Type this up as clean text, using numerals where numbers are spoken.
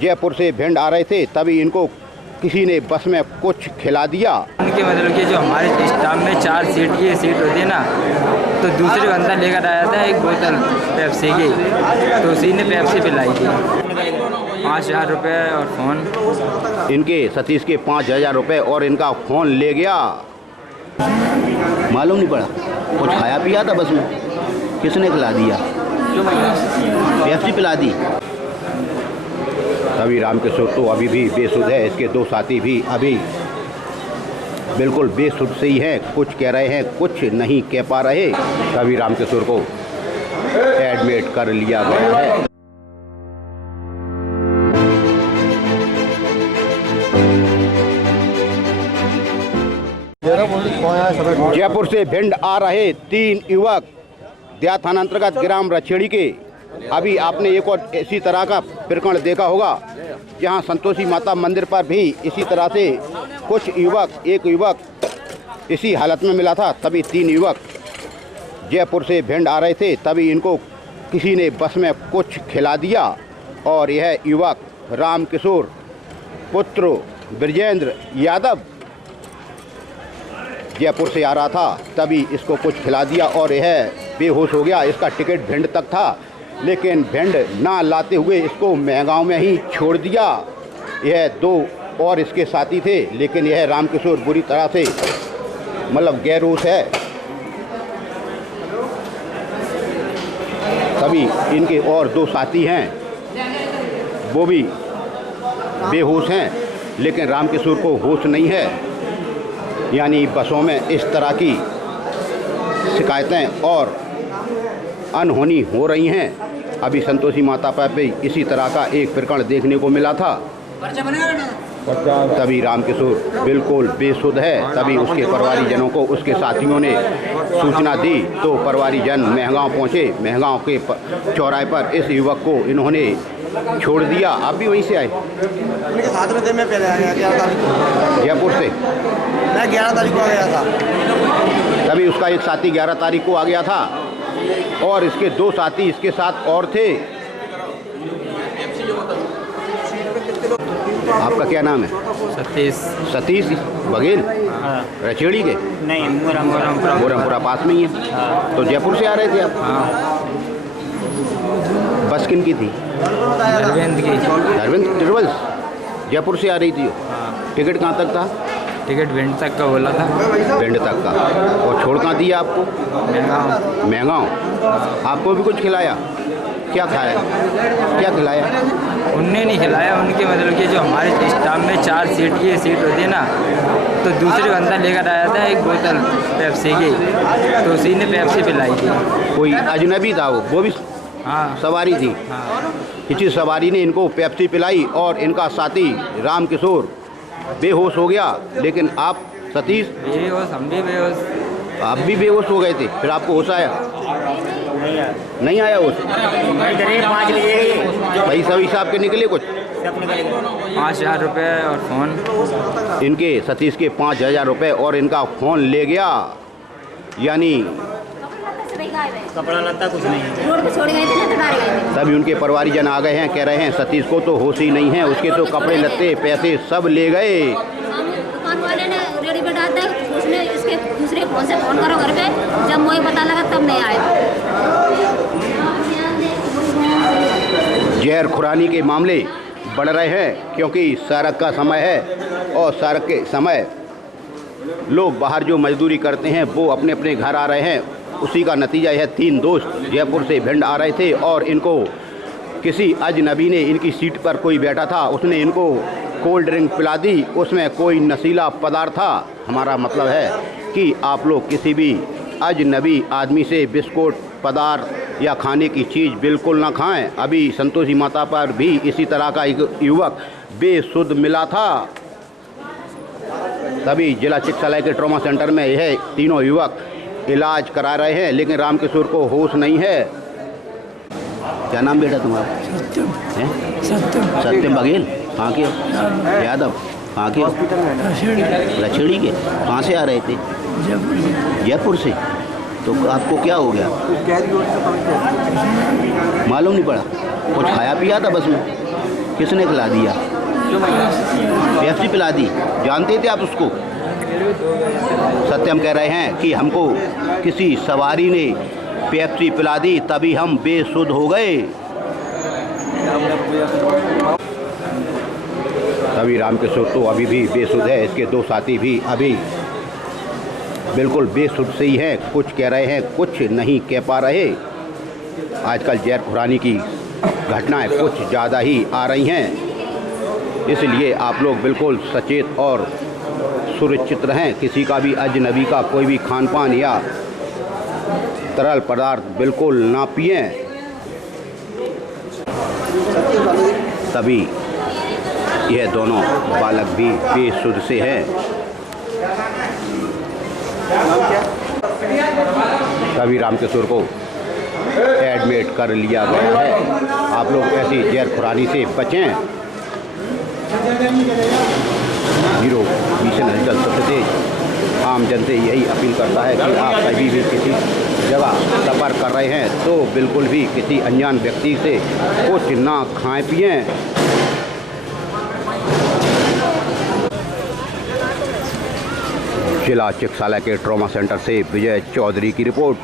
जयपुर से भिंड आ रहे थे, तभी इनको किसी ने बस में कुछ खिला दिया। उनके मतलब कि जो हमारे स्टाफ में 4 सीट की सीट होती है ना, तो दूसरे बंदा लेकर आया था एक बोतल पेप्सी की, तो उसी ने पेप्सी पिलाई थी। 5,000 रुपये और फ़ोन। इनके सतीश के 5,000 रुपये और इनका फ़ोन ले गया। मालूम नहीं पड़ा, कुछ खाया पिया था बस में, किसने खिला दिया? पेप्सी पिला दी। तभी रामकिशोर तो अभी भी बेसुध है, इसके 2 साथी भी अभी बिल्कुल बेसुध से ही हैं, कुछ कह रहे हैं कुछ नहीं कह पा रहे। तभी रामकिशोर को एडमिट कर लिया गया है। जयपुर से भिंड आ रहे 3 युवक देहात थाना अंतर्गत ग्राम रछेड़ी के। अभी आपने एक और इसी तरह का प्रकरण देखा होगा, जहां संतोषी माता मंदिर पर भी इसी तरह से कुछ युवक, एक युवक इसी हालत में मिला था। तभी 3 युवक जयपुर से भिंड आ रहे थे, तभी इनको किसी ने बस में कुछ खिला दिया और यह युवक रामकिशोर पुत्र ब्रजेंद्र यादव जयपुर से आ रहा था, तभी इसको कुछ खिला दिया और यह बेहोश हो गया। इसका टिकट भिंड तक था, लेकिन भिंड ना लाते हुए इसको महगांव में ही छोड़ दिया। यह 2 और इसके साथी थे, लेकिन यह रामकिशोर बुरी तरह से मतलब गैरहोश है। तभी इनके और 2 साथी हैं, वो भी बेहोश हैं, लेकिन रामकिशोर को होश नहीं है। यानी बसों में इस तरह की शिकायतें और अनहोनी हो रही हैं। अभी संतोषी माता पर भी इसी तरह का एक प्रकरण देखने को मिला था। तभी रामकिशोर बिल्कुल बेसुध है। तभी उसके परिवारीजनों को उसके साथियों ने सूचना दी, तो परिवारीजन महगांव पहुंचे। महगांव के चौराहे पर इस युवक को इन्होंने छोड़ दिया। आप भी वहीं से आए? साथ में थे, मैं पहले आ गया 11 तारीख को। जयपुर से? मैं 11 तारीख को आ गया था। तभी उसका एक साथी 11 तारीख को आ गया था और इसके 2 साथी इसके साथ और थे। आपका क्या नाम है? सतीश। सतीश बघेल? हाँ। रछेड़ी के? नहीं, मोरमपुरा पास में ही है। हाँ। तो जयपुर से आ रहे थे आप? हाँ। बस किन की थी? धर्मेंद्र की। धर्मेंद्र ट्रेवल्स जयपुर से आ रही थी। हाँ। टिकट कहाँ तक था? टिकट भिंड तक का बोला था। भिंड तक का। और छोड़ कहाँ दिया आपको? महगांव। महगांव। आपको भी कुछ खिलाया? क्या खाया, क्या खिलाया? उनने नहीं खिलाया। उनके मतलब कि जो हमारे स्टाफ में 4 सीट की सीट होती है ना, तो दूसरे बंदा लेकर आया था एक बोतल पेप्सी की, तो उसी ने पेप्सी पिलाई थी। कोई अजनबी था वो भी? हाँ। सवारी थी। हाँ। किसी सवारी ने इनको पेप्सी पिलाई और इनका साथी रामकिशोर बेहोश हो गया। लेकिन आप सतीश? बेहोश, हम भी बेहोश। आप भी बेहोश हो गए थे, फिर आपको होश आया? नहीं आया होश? 5 बजे भाई सब हिसाब के निकले कुछ? 5,000 रुपये और फ़ोन। इनके सतीश के 5,000 रुपये और इनका फ़ोन ले गया। यानी कपड़ा लत्ता कुछ नहीं, रोड पे छोड़ गए थे ना, तो डाल गए थे। तभी उनके परिवारीजन आ गए हैं, कह रहे हैं सतीश को तो होश ही नहीं है, उसके तो कपड़े लत्ते पैसे सब ले गए। दुकान वाले ने रेडी पे डाल दिया, उसने इसके दूसरे फोन से फोन करो घर पे, जब मुझे पता लगा तब नहीं आए। जहर खुरानी के मामले बढ़ रहे हैं, क्योंकि सड़क का समय है और सड़क के समय लोग बाहर जो मजदूरी करते हैं वो अपने अपने घर आ रहे हैं। उसी का नतीजा यह 3 दोस्त जयपुर से भिंड आ रहे थे और इनको किसी अजनबी ने, इनकी सीट पर कोई बैठा था, उसने इनको कोल्ड ड्रिंक पिला दी, उसमें कोई नशीला पदार्थ था। हमारा मतलब है कि आप लोग किसी भी अजनबी आदमी से बिस्कुट, पदार्थ या खाने की चीज़ बिल्कुल ना खाएं। अभी संतोषी माता पर भी इसी तरह का एक युवक बेसुध मिला था। तभी जिला चिकित्सालय के ट्रॉमा सेंटर में यह तीनों युवक इलाज करा रहे हैं, लेकिन रामकिशोर को होश नहीं है। क्या नाम बेटा तुम्हारा? सत्यम। हैं? सत्यम। सत्यम बघेल? कहाँ के? यादव? कहाँ के? रछेड़ी के। कहाँ से आ रहे थे? जयपुर से। तो आपको क्या हो गया? मालूम नहीं पड़ा, कुछ खाया पिया था बस में? किसने खिला दिया? पेप्सी पिला दी। जानते थे आप उसको? सत्यम कह रहे हैं कि हमको किसी सवारी ने पेप्सी पिला दी तभी हम बेसुध हो गए। तभी रामकिशोर तो अभी भी बेसुध है, इसके दो साथी भी अभी बिल्कुल बेसुध से ही हैं। कुछ कह रहे हैं, कुछ नहीं कह पा रहे। आजकल जहर खुरानी की घटनाएं कुछ ज़्यादा ही आ रही हैं, इसलिए आप लोग बिल्कुल सचेत और सुरक्षित रहें। किसी का भी अजनबी का कोई भी खान पान या तरल पदार्थ बिल्कुल ना पिएं। तभी यह दोनों बालक भी बेसुध से हैं। तभी रामकिशोर को एडमिट कर लिया गया है। आप लोग ऐसी जहर खुरानी से बचें। ब्यूरो मिशन हलचल सबसे तेज आम जन से यही अपील करता है कि आप कभी भी किसी जगह सफ़र कर रहे हैं तो बिल्कुल भी किसी अनजान व्यक्ति से कुछ ना खाएं पिएं। जिला चिकित्सालय के ट्रॉमा सेंटर से विजय चौधरी की रिपोर्ट।